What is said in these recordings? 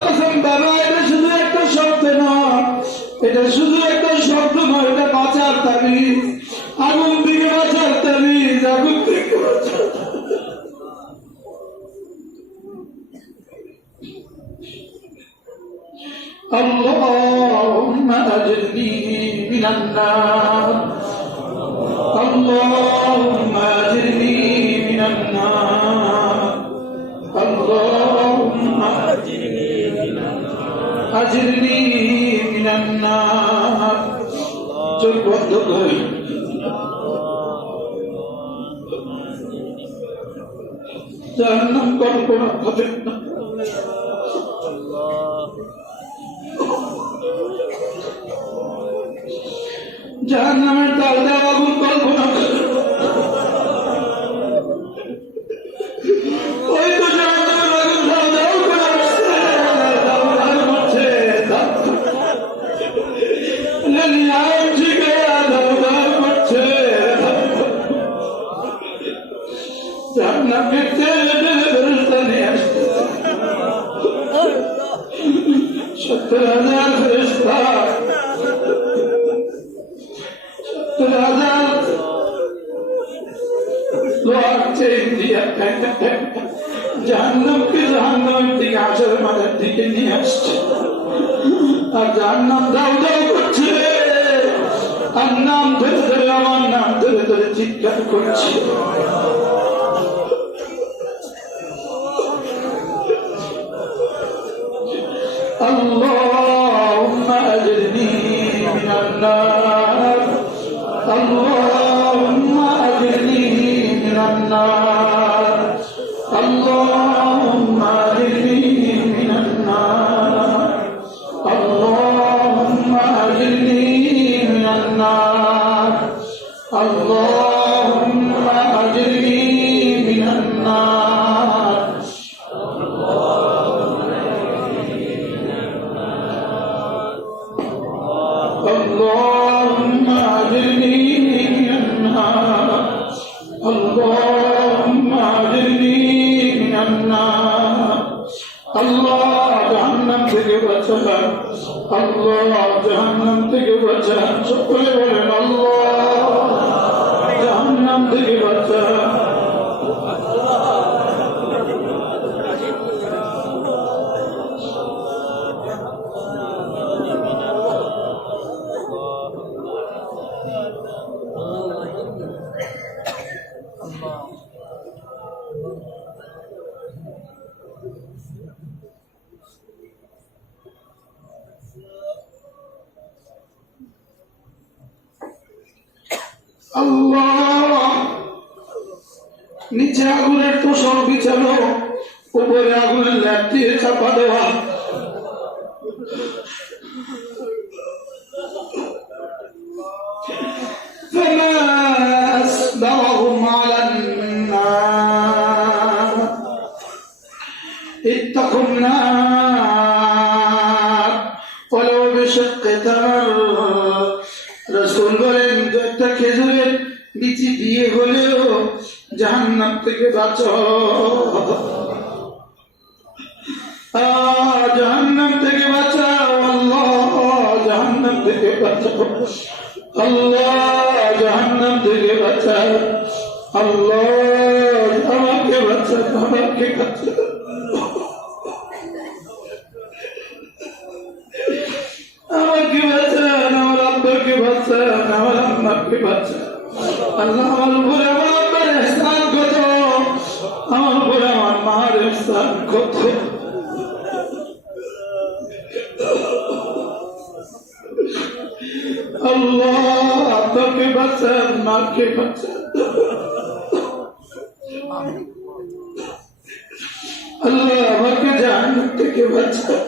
বাবা, এটা শুধু একটা শব্দ নয়, এটা শুধু একটা শব্দ নয়, এটা বাঁচার তাবিজ, আগুন থেকে বাঁচার তাবিজ, আগুন থেকে বাঁচার। اللهم أجرني من النار، اللهم أجرني من النار، اللهم أجرني من النار। চোখ বন্ধ করে জাহান্নাম কল্পনা করেন না। জাহান্নামের তাল দেওয়া আগুন কল্পনা করেন। ওই তো জাহান্নামের আগুন দাও দাও করে আসছে, দাও দাও করছে, লেলিয়াম ঝিকে দাও দাও করছে। জাহান্নামকে টেনে টেনে ফেরেশতা নিয়ে আসছে, 70,000 ফেরেশতা, 70,000 লোহার চেইন দিয়ে জাহান্নামকে জাহান্নামের দিকে আসরের মাথার দিকে নিয়ে আসছে। আর জাহান্নাম দাও দাও করছে, আর নাম ধরে ধরে, আমার নাম ধরে ধরে চিৎকার করছে। اللهم أجرني من النار، اللهم أجرني من النار، اللهم أجرني من النار، اللهم أجرني من النار، اللهم أجرني من النار. اللهم أجرني من النار، اللهم أجرني من النار. الله জাহান্নাম থেকে বাঁচা, আল্লাহ জাহান্নাম থেকে বাঁচা। সকলে বলেন আল্লাহ জাহান্নাম থেকে বাঁচা। আল্লাহ নিচে আগুনের তোষক বিছানো, উপরে আগুনের ল্যাপ দিয়ে চাপা দেওয়া। فما أصبرهم على النار، اتقوا النار ولو بشق تمر। রাসূল বলেন, একটা খেজুরের বিচি দিয়ে হলেও জাহান্নাম থেকে বাঁচো, জাহান্নাম থেকে বাঁচাও। আল্লাহ জাহান্নাম থেকে বাঁচাও, আল্লাহ জাহান্নাম থেকে বাঁচাও, আল্লাহ আমাকে বাঁচাও, আমাকে বাঁচাও। আমাকে বাঁচান, আমার আব্বাকে বাঁচান, আমার আম্মাকে বাঁচান। আল্লাহ আমার উপরে আমার আব্বার ইহসান কত, আমার উপরে আমার মার ইহসান কত। আল্লাহ আব্বাকে বাঁচান, মাকে বাঁচান। আল্লাহ আমাকে জাহান্নাম থেকে বাঁচান।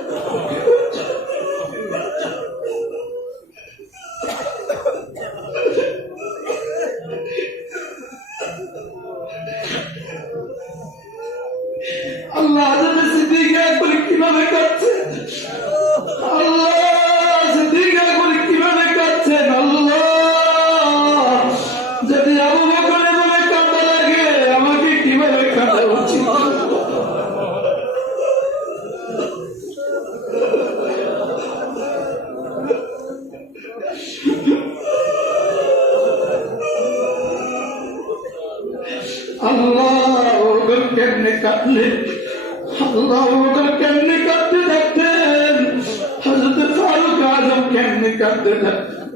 আল্লাহ হযরত সিদ্দিক আকবর কিভাবে কাঁদছেন, আল্লাহ সিদ্দিক আকবর কিভাবে কাঁদছেন। আল্লাহ যদি আবু বকর এভাবে কাঁদা লাগে, আমাকে কিভাবে কাঁদা উচিত। কেমনে কাঁদলেন, আল্লাহ আবু বকর কেমনে কাঁদতে থাকতেন, হযরত ফারুক আযম কেমনে কাঁদতে থাকতেন,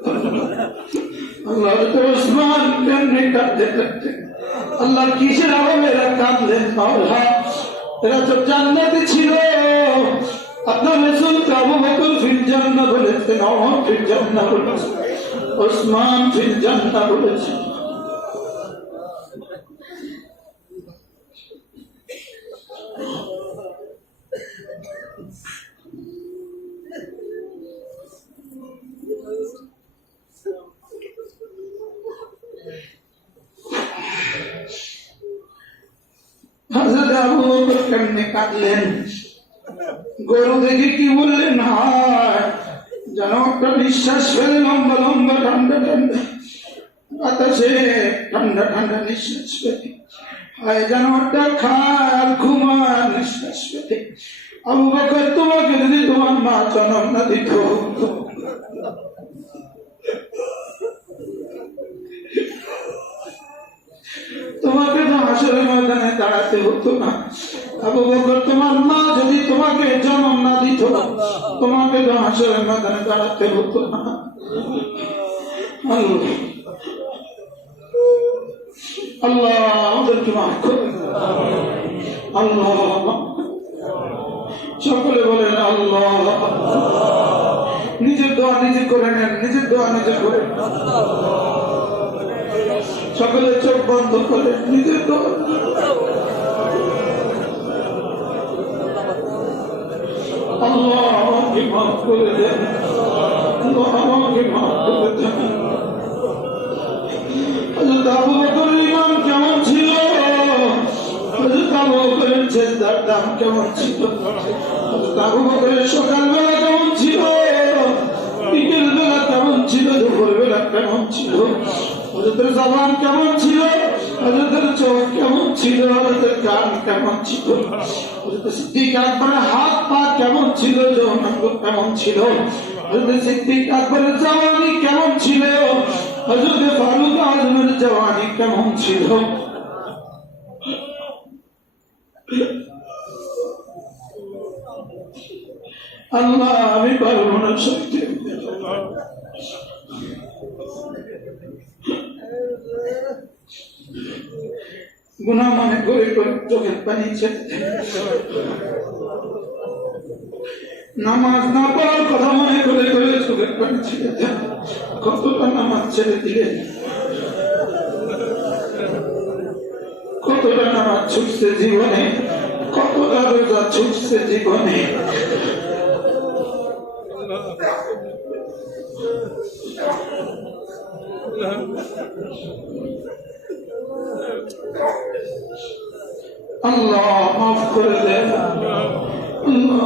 আল্লাহ হযরত ওসমান কেমনে কাঁদতে থাকতেন। আল্লাহ কিসের অভাবে এরা কাঁদলেন? এরা তো জান্নাতে ছিল। আপনার রাসূল আবু বকর ফিল জান্নাহ বলেছেন, ওমর ফিল জান্নাহ বলেছেন, ওসমান ফিল জান্নাহ বলেছেন। হযরত আবু বকর কেমনে কাঁদলেন? গরু দেখে কি বললেন? হায়, যেন একটা নিঃশ্বাস ফেলে লম্বা লম্বা ঠান্ডা ঠান্ডা বাতাসে ঠান্ডা ঠান্ডা নিঃশ্বাস ফেলে, হায় যেন একটা খায় আর ঘুমায় নিঃশ্বাস ফেলে। আবু বকর, তোমাকে যদি তোমার মা জন্ম না দিত, তোমাকে তো হাসরের ময়দানে দাঁড়াতে হতো না। আবু বকর, তোমার মা যদি তোমাকে জন্ম না দিত, তোমাকে তো হাসরের ময়দানে দাঁড়াতে হতো না। আল্লাহ আমাদেরকে মাফ করুন। আল্লাহ, সকলে বলেন আল্লাহ। নিজের দোয়া নিজে করে নেন, নিজের দোয়া নিজে করে। সকলে চোখ বন্ধ করে নিজের দোয়া। আল্লাহ আমাকে মাফ করে দেন, আল্লাহ আমাকে মাফ করে দেন। হযরত আবু বকরের ঈমান কেমন ছিল? হযরত আবু বকরের সিজদার দাম কেমন ছিল? হযরত আবু বকরের সকালবেলা কেমন ছিল, বিকেল বেলা কেমন ছিল, দুপুর বেলা কেমন ছিল? হযরতের জবান কেমন ছিল, হযরতের চোখ কেমন ছিল, হযরতের কান কেমন ছিল? হযরত সিদ্দিক আকবরের হাত পা কেমন ছিল, যৌনাঙ্গ কেমন ছিল? হযরত সিদ্দিক আকবরের জওয়ানি কেমন ছিল? হযরত ফারুক আযমের জওয়ানি কেমন ছিল? আল্লাহ আমি পারবো না সত্যি। গুনাহ মনে করে করে চোখের পানি ছেড়ে, নামাজ না পড়ার কথা মনে করে করে চোখের পানি ছেড়ে দেন। কতটা নামাজ ছেড়ে দিলেন, কতটা নামাজ ছুটছে জীবনে, কতটা রোজা ছুটছে জীবনে। আল্লাহ মাফ করে দেন। আল্লাহ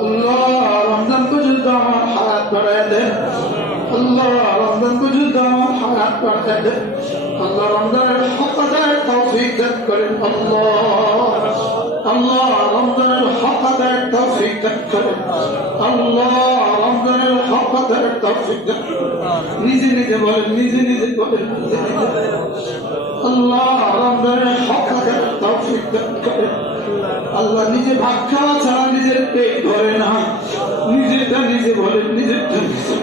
আল্লাহ রমজান পর্যন্ত আমার হায়াত বাড়ায় দেন। আল্লাহ রমজান পর্যন্ত আমার হায়াত বাড়ায় দেন। আল্লাহ রমজানের হক আদায়ের তৌফিক দান করেন। আল্লাহ আল্লাহ রমজানের হক আদায়ের তৌফিক দান করেন। আল্লাহ রমজানের হক আদায়ের তৌফিক দান করেন। নিজে নিজে বলেন, নিজে নিজে বলেন, নিজে নিজে। আল্লাহ রমজানের হক আদায়ের তৌফিক দান করেন। আল্লাহ নিজে ভাত খাওয়া ছাড়া নিজের পেট ভরে না, নিজেরটা নিজে বলেন, নিজেরটা নিজে।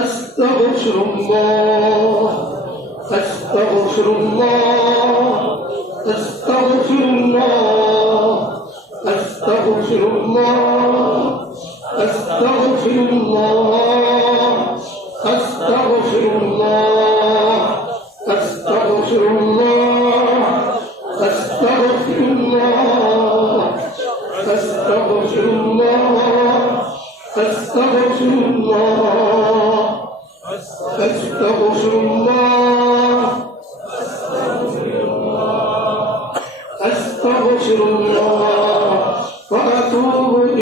আস্তাগফিরুল্লাহ, আস্তাগফিরুল্লাহ, আস্তাগফিরুল্লাহ, আস্তাগফিরুল্লাহ, আস্তাগফিরুল্লাহ, আস্তাগফিরুল্লাহ, আস্তাগফিরুল্লাহ, আস্তাগফিরুল্লাহ, আস্তাগফিরুল্লাহ, আস্তাগফিরুল্লাহ, আস্তাগফিরুল্লাহ, আস্তাগফিরুল্লাহ।